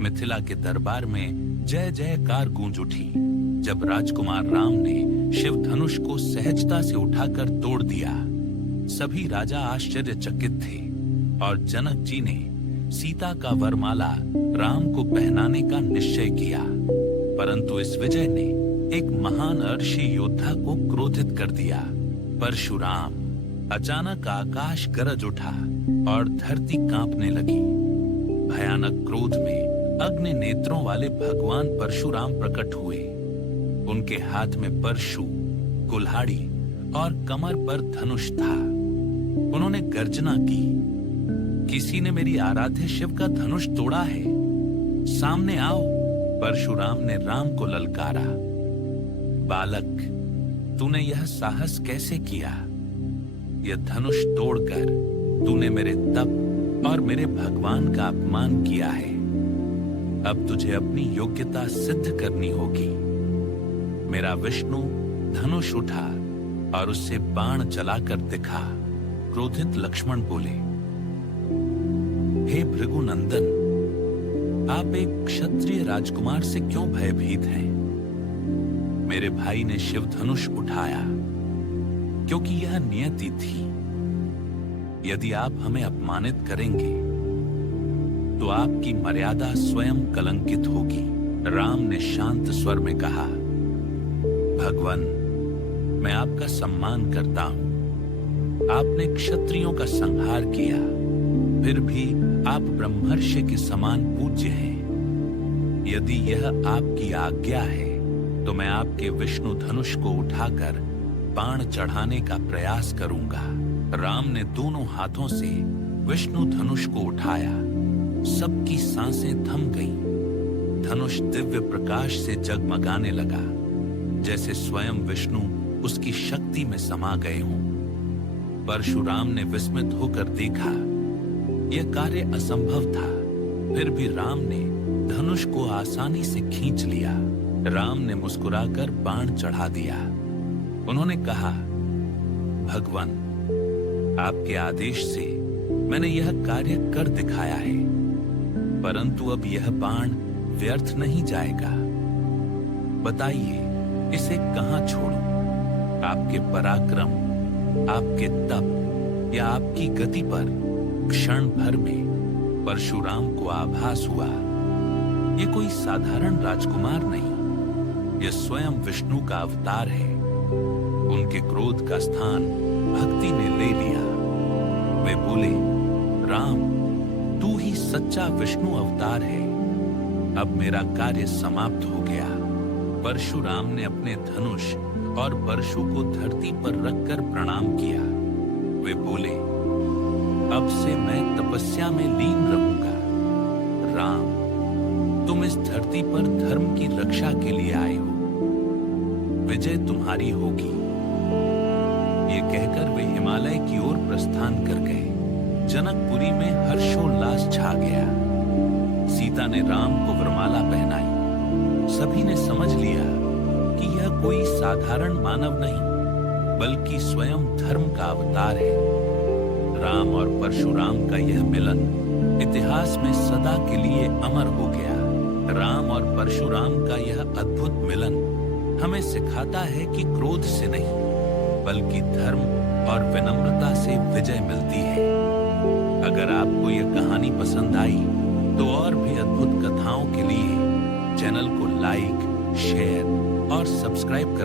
मिथिला के दरबार में जय जयकार गूंज उठी जब राजकुमार राम ने शिव धनुष को सहजता से उठाकर तोड़ दिया। सभी राजा आश्चर्यचकित थे और जनक जी ने सीता का वरमाला राम को पहनाने का निश्चय किया। परंतु इस विजय ने एक महान अर्षी योद्धा को क्रोधित कर दिया। परशुराम। अचानक आकाश गरज उठा और धरती कांपने लगी। भयानक क्रोध में अग्नि नेत्रों वाले भगवान परशुराम प्रकट हुए। उनके हाथ में परशु, कुल्हाड़ी और कमर पर धनुष था। उन्होंने गर्जना की, किसी ने मेरी आराध्य शिव का धनुष तोड़ा है, सामने आओ। परशुराम ने राम को ललकारा, बालक, तूने यह साहस कैसे किया? यह धनुष तोड़कर तूने मेरे तप और मेरे भगवान का अपमान किया है। अब तुझे अपनी योग्यता सिद्ध करनी होगी। मेरा विष्णु धनुष उठा और उससे बाण चलाकर दिखा। क्रोधित लक्ष्मण बोले, हे भृगुनंदन, आप एक क्षत्रिय राजकुमार से क्यों भयभीत हैं? मेरे भाई ने शिव धनुष उठाया क्योंकि यह नियति थी। यदि आप हमें अपमानित करेंगे तो आपकी मर्यादा स्वयं कलंकित होगी। राम ने शांत स्वर में कहा, भगवान, मैं आपका सम्मान करता हूं। आपने क्षत्रियों का संहार किया, फिर भी आप ब्रह्मर्षि के समान पूज्य हैं। यदि यह आपकी आज्ञा है तो मैं आपके विष्णु धनुष को उठाकर बाण चढ़ाने का प्रयास करूंगा। राम ने दोनों हाथों से विष्णु धनुष को उठाया। सबकी सांसें थम गईं। धनुष दिव्य प्रकाश से जगमगाने लगा, जैसे स्वयं विष्णु उसकी शक्ति में समा गए हों। परशुराम ने विस्मित होकर देखा, यह कार्य असंभव था। फिर भी राम ने धनुष को आसानी से खींच लिया। राम ने मुस्कुराकर बाण चढ़ा दिया। उन्होंने कहा, भगवान, आपके आदेश से मैंने यह कार्य कर दिखाया है, परंतु अब यह बाण व्यर्थ नहीं जाएगा। बताइए, इसे कहां छोड़ूं? आपके पराक्रम, आपके तप या आपकी गति पर क्षण भर में परशुराम को आभास हुआ, ये कोई साधारण राजकुमार नहीं, यह स्वयं विष्णु का अवतार है। उनके क्रोध का स्थान भक्ति ने ले लिया। वे बोले, राम, तू ही सच्चा विष्णु अवतार है। अब मेरा कार्य समाप्त हो गया। परशुराम ने अपने धनुष और परशु को धरती पर रखकर प्रणाम किया। वे बोले, अब से मैं तपस्या में लीन रहूंगा। राम, तुम इस धरती पर धर्म की रक्षा के लिए आए हो, विजय तुम्हारी होगी। ये कहकर वे हिमालय की ओर प्रस्थान कर गए। जनकपुरी में हर्षोल्लास छा गया। सीता ने राम को वरमाला पहनाई। सभी ने समझ लिया कि यह कोई साधारण मानव नहीं, बल्कि स्वयं धर्म का अवतार है। राम और परशुराम का यह मिलन इतिहास में सदा के लिए अमर हो गया। राम और परशुराम का यह अद्भुत मिलन हमें सिखाता है कि क्रोध से नहीं, बल्कि धर्म और विनम्रता से विजय मिलती है। अगर आपको यह कहानी पसंद आई तो और भी अद्भुत कथाओं के लिए चैनल को लाइक, शेयर और सब्सक्राइब कर